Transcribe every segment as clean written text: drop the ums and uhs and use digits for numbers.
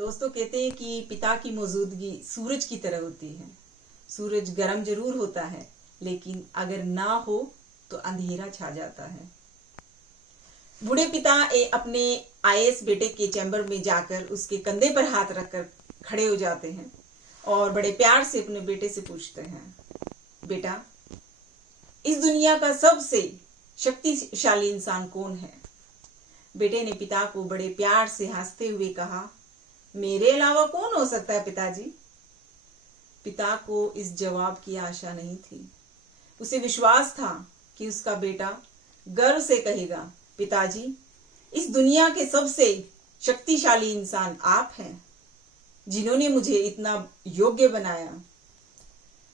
दोस्तों कहते हैं कि पिता की मौजूदगी सूरज की तरह होती है। सूरज गर्म जरूर होता है, लेकिन अगर ना हो तो अंधेरा छा जाता है। बूढ़े पिता अपने आईएएस बेटे के चैम्बर में जाकर उसके कंधे पर हाथ रखकर खड़े हो जाते हैं और बड़े प्यार से अपने बेटे से पूछते हैं, बेटा, इस दुनिया का सबसे शक्तिशाली इंसान कौन है? बेटे ने पिता को बड़े प्यार से हंसते हुए कहा, मेरे अलावा कौन हो सकता है पिताजी? पिता को इस जवाब की आशा नहीं थी। उसे विश्वास था कि उसका बेटा गर्व से कहेगा, पिताजी, इस दुनिया के सबसे शक्तिशाली इंसान आप हैं, जिन्होंने मुझे इतना योग्य बनाया।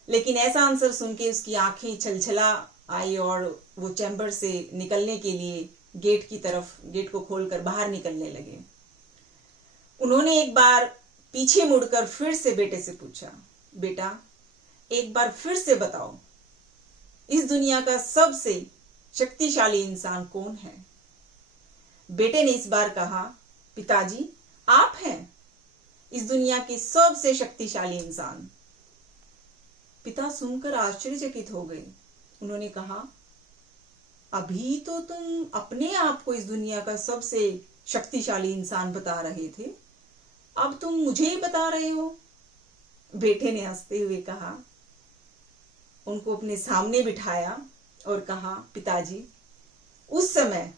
लेकिन ऐसा आंसर सुन के उसकी आंखें छलछला आई और वो चैम्बर से निकलने के लिए गेट को खोलकर बाहर निकलने लगे। उन्होंने एक बार पीछे मुड़कर फिर से बेटे से पूछा, बेटा, एक बार फिर से बताओ, इस दुनिया का सबसे शक्तिशाली इंसान कौन है? बेटे ने इस बार कहा, पिताजी, आप हैं इस दुनिया के सबसे शक्तिशाली इंसान। पिता सुनकर आश्चर्यचकित हो गए। उन्होंने कहा, अभी तो तुम अपने आप को इस दुनिया का सबसे शक्तिशाली इंसान बता रहे थे, अब तुम मुझे ही बता रहे हो? बेटे ने हंसते हुए कहा, उनको अपने सामने बिठाया और कहा, पिताजी, उस समय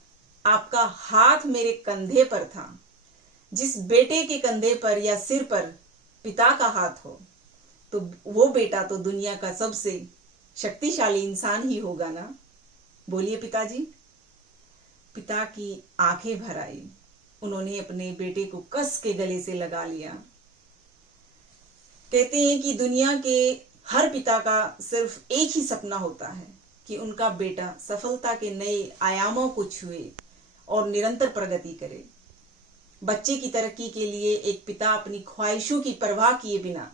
आपका हाथ मेरे कंधे पर था। जिस बेटे के कंधे पर या सिर पर पिता का हाथ हो, तो वो बेटा तो दुनिया का सबसे शक्तिशाली इंसान ही होगा ना? बोलिए पिताजी। पिता की आंखें भर आई। उन्होंने अपने बेटे को कस के गले से लगा लिया। कहते हैं कि दुनिया के हर पिता का सिर्फ एक ही सपना होता है कि उनका बेटा सफलता के नए आयामों को छुए और निरंतर प्रगति करे। बच्चे की तरक्की के लिए एक पिता अपनी ख्वाहिशों की परवाह किए बिना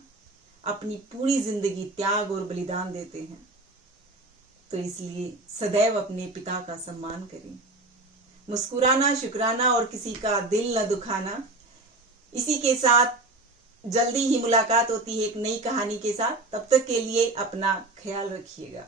अपनी पूरी जिंदगी त्याग और बलिदान देते हैं। तो इसलिए सदैव अपने पिता का सम्मान करें। मुस्कुराना, शुक्राना और किसी का दिल न दुखाना। इसी के साथ जल्दी ही मुलाकात होती है एक नई कहानी के साथ। तब तक के लिए अपना ख्याल रखिएगा।